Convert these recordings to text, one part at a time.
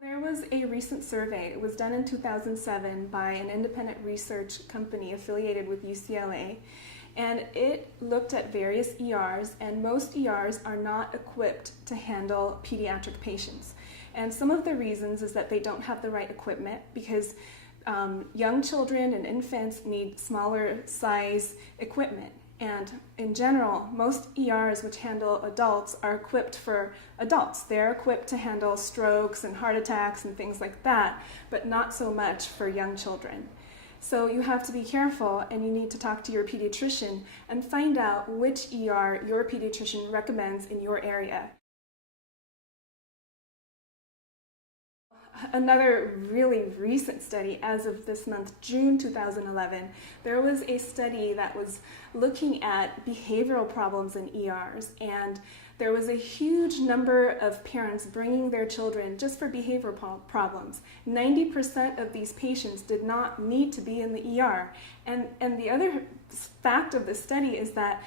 There was a recent survey. It was done in 2007 by an independent research company affiliated with UCLA, and it looked at various ERs, and most ERs are not equipped to handle pediatric patients. And some of the reasons is that they don't have the right equipment, because young children and infants need smaller size equipment. And in general, most ERs which handle adults are equipped for adults. They're equipped to handle strokes and heart attacks and things like that, but not so much for young children. So you have to be careful, and you need to talk to your pediatrician and find out which ER your pediatrician recommends in your area. Another really recent study, as of this month, June 2011, there was a study that was looking at behavioral problems in ERs, and there was a huge number of parents bringing their children just for behavioral problems. 90% of these patients did not need to be in the ER. And the other fact of the study is that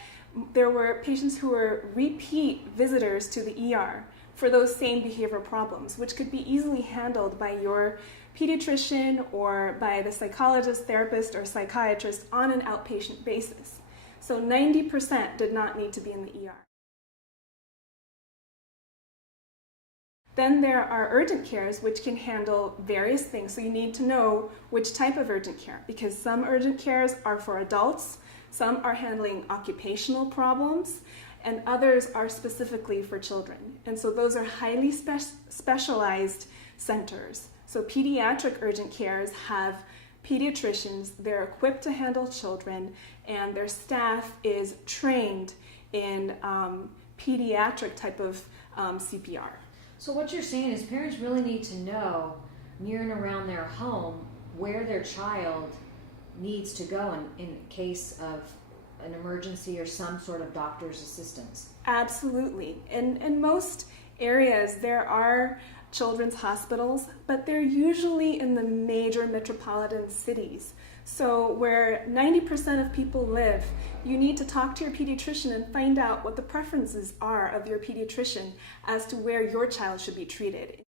there were patients who were repeat visitors to the ER for those same behavioral problems, which could be easily handled by your pediatrician or by the psychologist, therapist, or psychiatrist on an outpatient basis. So 90% did not need to be in the ER. Then there are urgent cares, which can handle various things. So you need to know which type of urgent care, because some urgent cares are for adults, some are handling occupational problems, and others are specifically for children. And so those are highly specialized centers. So pediatric urgent cares have pediatricians, they're equipped to handle children, and their staff is trained in pediatric type of CPR. So what you're saying is parents really need to know near and around their home where their child needs to go in case of an emergency or some sort of doctor's assistance. Absolutely. In most areas there are children's hospitals, but they're usually in the major metropolitan cities. So where 90% of people live, you need to talk to your pediatrician and find out what the preferences are of your pediatrician as to where your child should be treated.